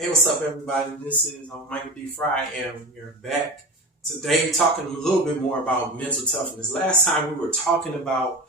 Hey, what's up, everybody? This is Michael D. Fry, and we're back today talking a little bit more about mental toughness. Last time we were talking about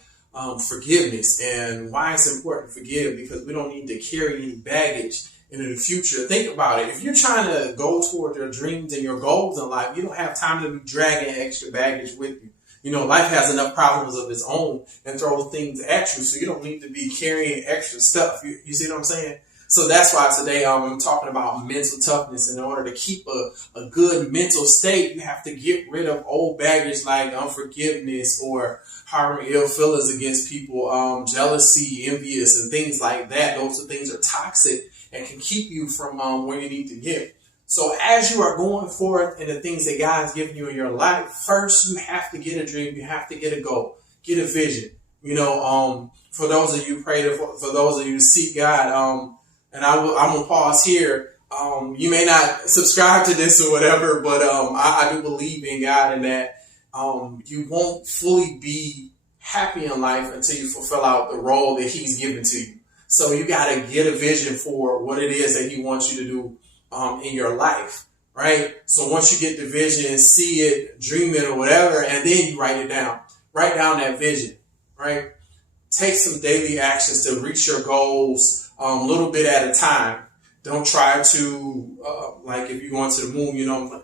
forgiveness and why it's important to forgive, because we don't need to carry any baggage into the future. Think about it. If you're trying to go toward your dreams and your goals in life, you don't have time to be dragging extra baggage with you. You know, life has enough problems of its own and throws things at you, so you don't need to be carrying extra stuff. You see what I'm saying? So that's why today I'm talking about mental toughness. In order to keep a good mental state, you have to get rid of old baggage like unforgiveness or harboring ill feelings against people, jealousy, envious, and things like that. Those things are toxic and can keep you from where you need to get. So as you are going forth in the things that God's given you in your life, first you have to get a dream. You have to get a goal, get a vision. You know, for those of you pray, for those of you who seek God, and I'm going to pause here. You may not subscribe to this or whatever, but I do believe in God, and that you won't fully be happy in life until you fulfill out the role that He's given to you. So you got to get a vision for what it is that He wants you to do in your life, right? So once you get the vision, see it, dream it or whatever, and then you write it down. Write down that vision, right? Take some daily actions to reach your goals a little bit at a time. Don't try to, like if you're going to the moon, you know,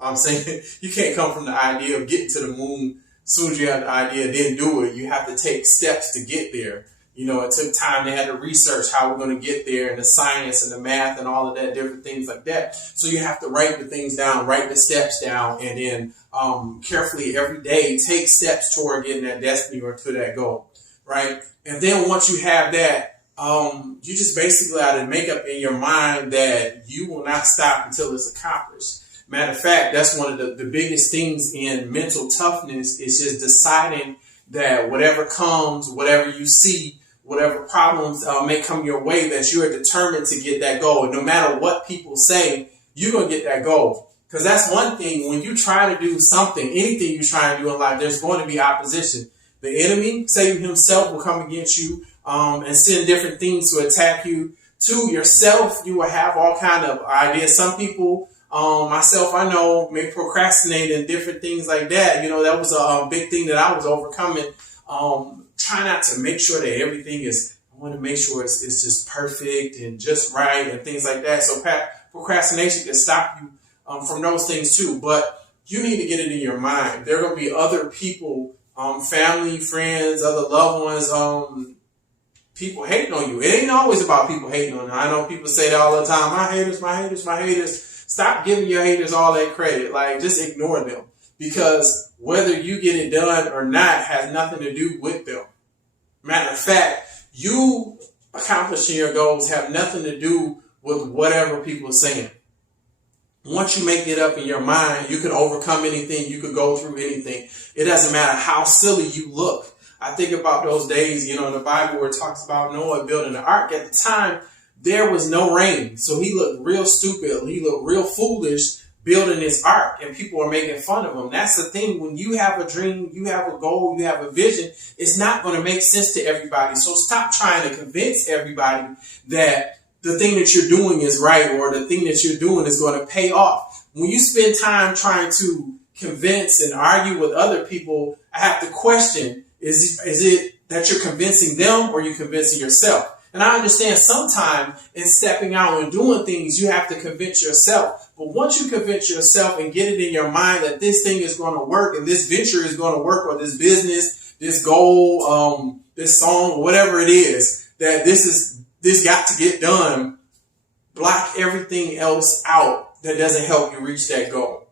I'm saying you can't come from the idea of getting to the moon as soon as you have the idea, then do it. You have to take steps to get there. You know, it took time. They had to research how we're going to get there, and the science and the math and all of that, different things like that. So you have to write the things down, write the steps down, and then carefully every day take steps toward getting that destiny or to that goal, right? And then once you have that, you just basically got to make up in your mind that you will not stop until it's accomplished. Matter of fact, that's one of the biggest things in mental toughness is just deciding that whatever comes, whatever you see, whatever problems may come your way, that you are determined to get that goal. And no matter what people say, you're going to get that goal. Because that's one thing, when you try to do something, anything you try to do in life, there's going to be opposition. The enemy, Satan himself, will come against you and send different things to attack you. To yourself, you will have all kind of ideas. Some people, myself, I know, may procrastinate and different things like that. You know, that was a big thing that I was overcoming. Try not to make sure that everything is, I want to make sure it's just perfect and just right and things like that. So procrastination can stop you from those things too. But you need to get it in your mind. There are going to be other people, family, friends, other loved ones, people hating on you. It ain't always about people hating on you. I know people say that all the time. My haters, my haters, my haters. Stop giving your haters all that credit. Like, just ignore them. Because whether you get it done or not has nothing to do with them. Matter of fact, you accomplishing your goals have nothing to do with whatever people are saying. Once you make it up in your mind, you can overcome anything. You can go through anything. It doesn't matter how silly you look. I think about those days, you know, in the Bible where it talks about Noah building the ark. At the time, there was no rain. So he looked real stupid. He looked real foolish building this ark, and people were making fun of him. That's the thing. When you have a dream, you have a goal, you have a vision, it's not going to make sense to everybody. So stop trying to convince everybody that the thing that you're doing is right or the thing that you're doing is going to pay off. When you spend time trying to convince and argue with other people, I have to question, is it that you're convincing them or you're convincing yourself? And I understand sometimes in stepping out and doing things, you have to convince yourself. But once you convince yourself and get it in your mind that this thing is going to work and this venture is going to work, or this business, this goal, this song, whatever it is, that this got to get done, block everything else out that doesn't help you reach that goal.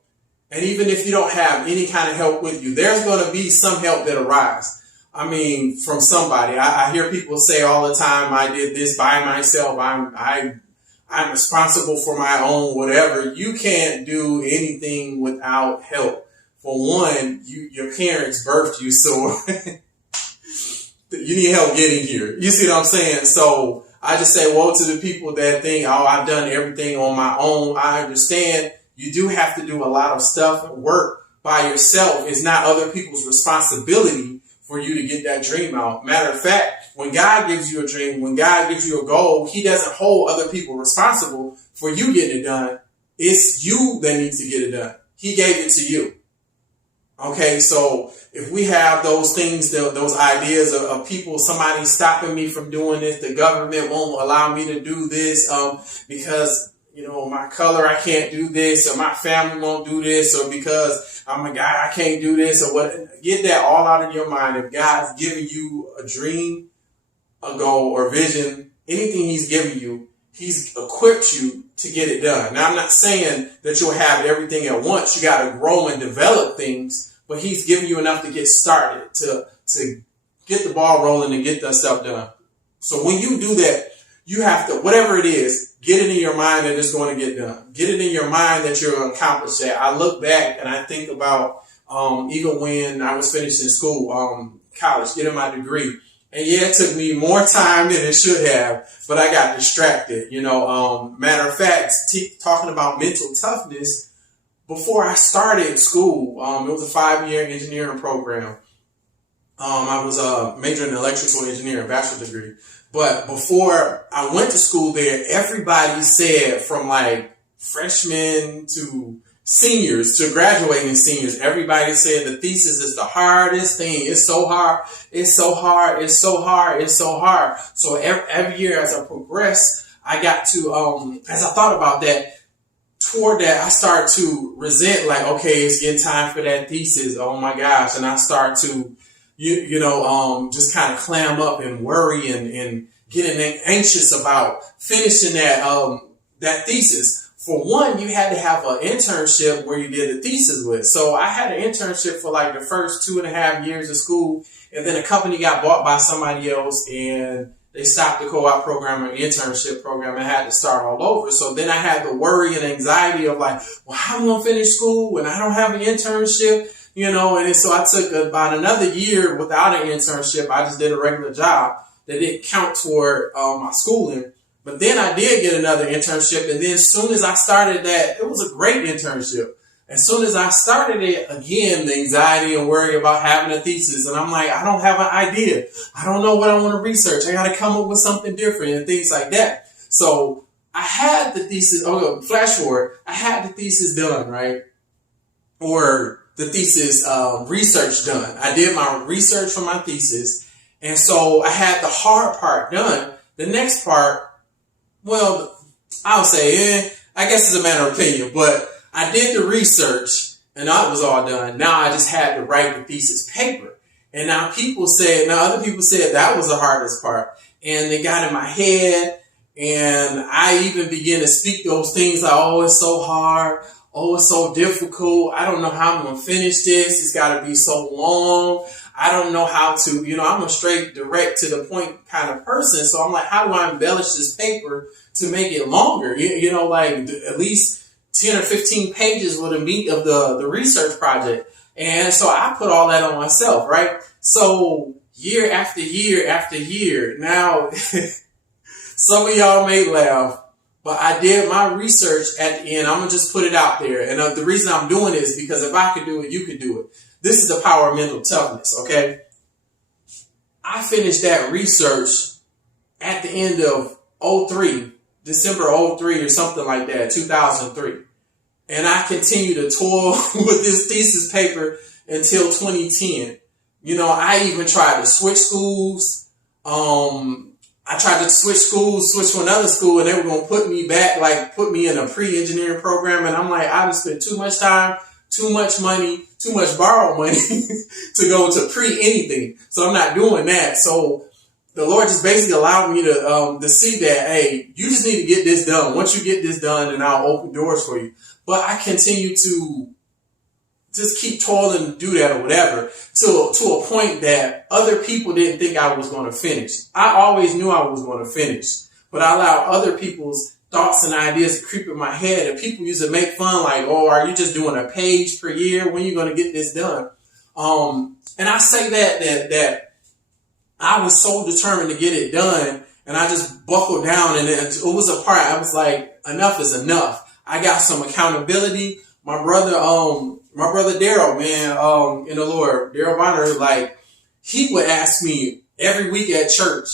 And even if you don't have any kind of help with you, there's going to be some help that arises. I mean, from somebody. I hear people say all the time, I did this by myself. I'm responsible for my own whatever. You can't do anything without help. For one, your parents birthed you, so you need help getting here. You see what I'm saying? So I just say, woe to the people that think, oh, I've done everything on my own. I understand you do have to do a lot of stuff and work by yourself. It's not other people's responsibility for you to get that dream out. Matter of fact, when God gives you a dream, when God gives you a goal, He doesn't hold other people responsible for you getting it done. It's you that needs to get it done. He gave it to you. Okay, so if we have those things, those ideas of people, somebody stopping me from doing this, the government won't allow me to do this because, my color, I can't do this, or my family won't do this, or because I'm a guy, I can't do this, or what. Get that all out of your mind. If God's giving you a dream, a goal, or vision, anything he's giving you, he's equipped you to get it done. Now, I'm not saying that you'll have everything at once. You got to grow and develop things, but he's giving you enough to get started, to get the ball rolling and get that stuff done. So when you do that, you have to, whatever it is, get it in your mind that it's going to get done. Get it in your mind that you're going to accomplish that. I look back and I think about even when I was finishing school, college, getting my degree. And yeah, it took me more time than it should have, but I got distracted. Matter of fact, talking about mental toughness, before I started school, it was a 5-year engineering program. I was majoring in electrical engineering, bachelor's degree. But before I went to school there, everybody said, from like freshmen to seniors to graduating seniors, everybody said the thesis is the hardest thing. It's so hard. It's so hard. It's so hard. It's so hard. So every year as I progressed, I got to, as I thought about that, toward that, I start to resent, like, okay, it's getting time for that thesis. Oh my gosh. And I start to, just kind of clam up and worry and getting anxious about finishing that thesis. For one, you had to have an internship where you did a thesis with. So I had an internship for like the first 2.5 years of school. And then a company got bought by somebody else and they stopped the co-op program or internship program and had to start all over. So then I had the worry and anxiety of like, well, how am I going to finish school when I don't have an internship? And so I took about another year without an internship. I just did a regular job that didn't count toward my schooling. But then I did get another internship. And then as soon as I started that, it was a great internship. As soon as I started it, again, the anxiety and worry about having a thesis. And I'm like, I don't have an idea. I don't know what I want to research. I got to come up with something different and things like that. So I had the thesis, flash forward, I had the thesis done, right? Or the thesis research done. I did my research for my thesis. And so I had the hard part done. The next part, well, I'll say, I guess it's a matter of opinion, but I did the research and that was all done. Now I just had to write the thesis paper. And now other people said that was the hardest part. And they got in my head and I even began to speak those things like, oh, it's so hard. Oh, it's so difficult. I don't know how I'm going to finish this. It's got to be so long. I don't know how to, I'm a straight, direct, to the point kind of person. So I'm like, how do I embellish this paper to make it longer? Like at least 10 or 15 pages with the meat of the research project. And so I put all that on myself, right? So year after year after year, now some of y'all may laugh, but I did my research at the end. I'm going to just put it out there. And the reason I'm doing it is because if I could do it, you could do it. This is the power of mental toughness, okay? I finished that research at the end of 03, December 03 or something like that, 2003. And I continued to toil with this thesis paper until 2010. I even tried to switch schools. I tried to switch to another school, and they were going to put me in a pre-engineering program. And I'm like, I just spent too much time, too much money, too much borrowed money to go to pre-anything. So I'm not doing that. So the Lord just basically allowed me to see that, hey, you just need to get this done. Once you get this done, then I'll open doors for you. But I continue to just keep toiling and do that or whatever to a point that other people didn't think I was going to finish. I always knew I was going to finish, but I allowed other people's thoughts and ideas to creep in my head. And people used to make fun like, oh, are you just doing a page per year? When are you going to get this done? And I say that I was so determined to get it done, and I just buckled down, and it was a part. I was like, enough is enough. I got some accountability. My brother Daryl, man, in the Lord, Daryl Bonner, like, he would ask me every week at church,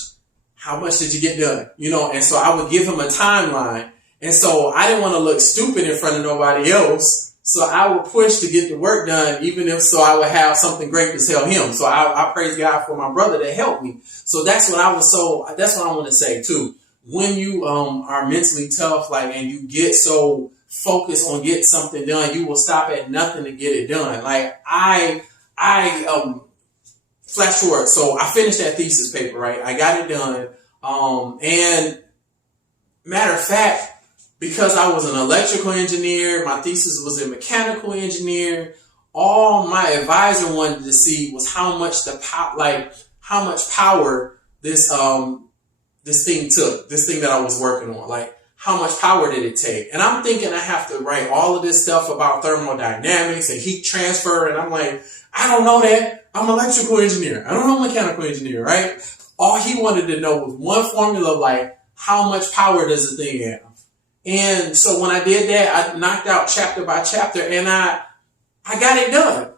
how much did you get done? And so I would give him a timeline, And so I didn't want to look stupid in front of nobody else. So I would push to get the work done, even if so I would have something great to tell him. So I praise God for my brother that helped me. So that's what I want to say too. When you are mentally tough, like, and you get so focused on getting something done, you will stop at nothing to get it done. Like I flash forward. So I finished that thesis paper, right? I got it done. And matter of fact, because I was an electrical engineer, my thesis was in mechanical engineer. All my advisor wanted to see was how much power this thing took, this thing that I was working on. Like, how much power did it take? And I'm thinking I have to write all of this stuff about thermodynamics and heat transfer. And I'm like, I don't know that. I'm an electrical engineer. I don't know mechanical engineer, right? All he wanted to know was one formula of like, how much power does the thing have? And so when I did that, I knocked out chapter by chapter and I got it done.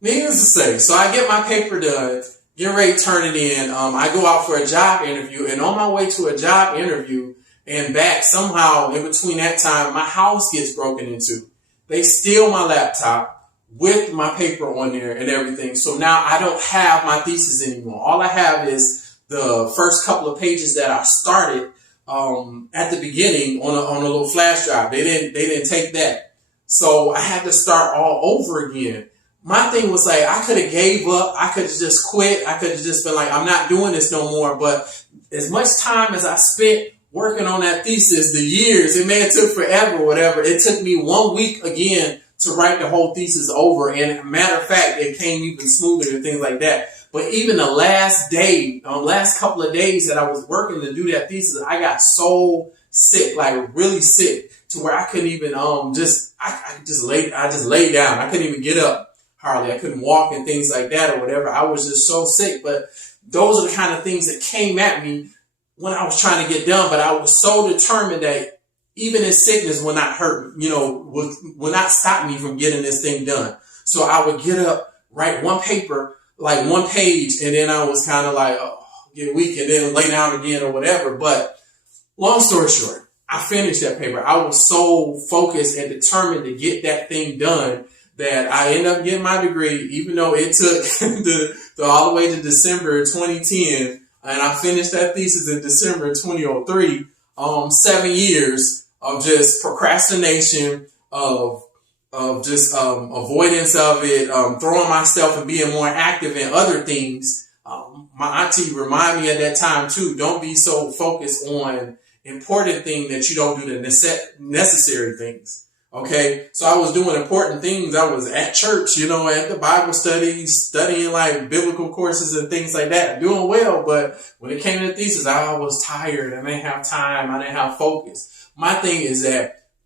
Needless to say. So I get my paper done, get ready to turn it in. I go out for a job interview, and on my way to a job interview and back, somehow in between that time, my house gets broken into. They steal my laptop with my paper on there and everything. So now I don't have my thesis anymore. All I have is the first couple of pages that I started at the beginning on a little flash drive. They didn't take that. So I had to start all over again. My thing was like, I could have gave up. I could have just quit. I could have just been like, I'm not doing this no more. But as much time as I spent working on that thesis, the years, it may have took forever, whatever. It took me 1 week again to write the whole thesis over. And matter of fact, it came even smoother and things like that. But even the last couple of days that I was working to do that thesis, I got so sick, like really sick, to where I couldn't even I just laid down. I couldn't even get up hardly. I couldn't walk and things like that or whatever. I was just so sick. But those are the kind of things that came at me when I was trying to get done. But I was so determined that even in sickness will not hurt, will not stop me from getting this thing done. So I would get up, write one paper, like one page, and then I was kind of like, get weak and then lay down again or whatever. But long story short, I finished that paper. I was so focused and determined to get that thing done that I ended up getting my degree, even though it took all the way to December 2010. And I finished that thesis in December 2003. 7 years of just procrastination, of just avoidance of it, throwing myself and being more active in other things. My auntie reminded me at that time too, don't be so focused on important things that you don't do the necessary things. Okay, so I was doing important things. I was at church, at the Bible studies, studying like biblical courses and things like that, doing well. But when it came to the thesis, I was tired. I didn't have time. I didn't have focus. My thing is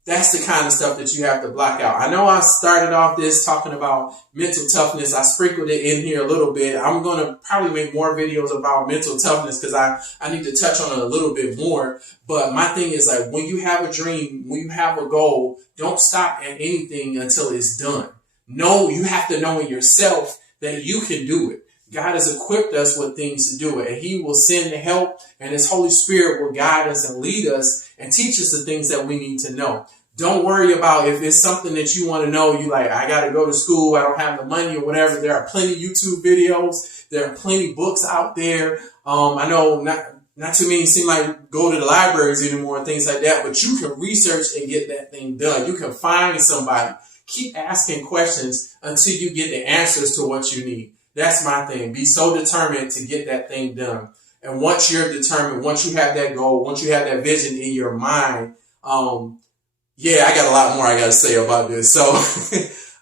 that's the kind of stuff that you have to block out. I know I started off this talking about mental toughness. I sprinkled it in here a little bit. I'm going to probably make more videos about mental toughness because I need to touch on it a little bit more. But my thing is like, when you have a dream, when you have a goal, don't stop at anything until it's done. No, you have to know in yourself that you can do it. God has equipped us with things to do it, and he will send the help, and his Holy Spirit will guide us and lead us and teach us the things that we need to know. Don't worry about if it's something that you want to know. You like, I got to go to school. I don't have the money or whatever. There are plenty of YouTube videos. There are plenty of books out there. I know not too many seem like go to the libraries anymore and things like that, but you can research and get that thing done. You can find somebody. Keep asking questions until you get the answers to what you need. That's my thing. Be so determined to get that thing done. And once you're determined, once you have that goal, once you have that vision in your mind, I got a lot more I got to say about this. So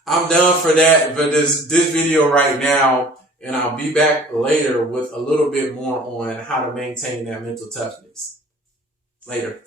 I'm done for that, but this video right now, and I'll be back later with a little bit more on how to maintain that mental toughness. Later.